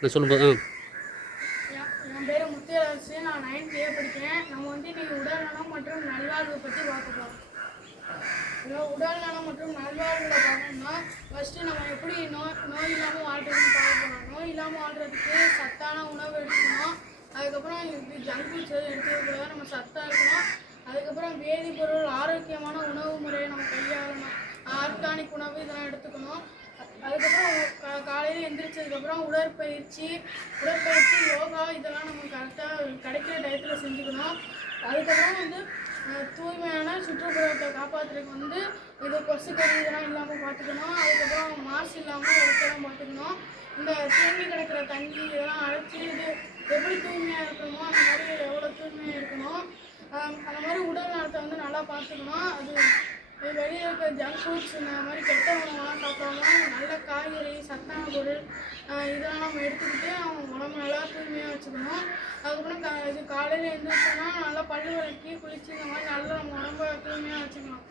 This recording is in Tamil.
நான் சொல்லும்போது என் பேர் முத்தியரசு. நான் 9th A படிக்கிறேன். நம்ம இன்னைக்கு உடல்நலம் மற்றும் நல்வாழ்வு பற்றி பார்க்க போகிறோம். உடல் நலம் மற்றும் நல்வாழ்வில் பார்த்தோம்னா ஃபஸ்ட்டு நம்ம எப்படி நோய் இல்லாமல் வாழ்றதுன்னு பார்க்க போகிறோம். நோய் இல்லாமல் வாழ்றதுக்கு சத்தான உணவு எடுத்துக்கணும். அதுக்கப்புறம் இது ஜங்க் ஃபுட்ஸ் எதுவும் எடுத்துக்கூடாது. நம்ம சத்தாக இருக்கணும். அதுக்கப்புறம் வேதிப்பொருள் ஆரோக்கியமான உணவு முறையை நம்ம கையாளணும். ஆர்கானிக் உணவு இதெல்லாம் எடுத்துக்கணும். அதுக்கப்புறம் காலையில் எந்திரிச்சதுக்கப்புறம் உடற்பயிற்சி, யோகா இதெல்லாம் நம்ம கரெக்டாக கிடைக்கிற டயத்தில் செஞ்சுக்கணும். அதுக்கப்புறம் தூய்மையான சுற்றுப்புறத்தை காப்பாற்றுறதுக்கு இது கொசுக்கடி இதெல்லாம் இல்லாமல் பார்த்துக்கணும். அதுக்கப்புறம் மாசு இல்லாமல் இடத்தெல்லாம் பார்த்துக்கணும். இந்த தேங்கி கிடக்கிற தண்ணி இதெல்லாம் அரைச்சி இது எப்படி தூய்மையாக இருக்கணுமோ அந்த மாதிரி எவ்வளோ தூய்மையாக இருக்கணும். அந்த மாதிரி உடல் நலத்தை நல்லா பார்த்துக்கணும். வெளியில் இருக்க ஜங்க் ஃபுட்ஸ் இந்த மாதிரி கெட்ட உணவெல்லாம் சாப்பிடாம நல்ல காய்கறி, சத்தான பொருள் இதெல்லாம் நம்ம எடுத்துக்கிட்டு அவங்க உடம்பு நல்லா தூய்மையாக வச்சுக்கணும். அதுக்கப்புறம் காலையில் எழுந்திரிச்சோன்னா நல்லா பல்லு விளக்கி குளிச்சு இந்த மாதிரி நல்லா நம்ம உடம்பை தூய்மையாக வச்சுக்கலாம்.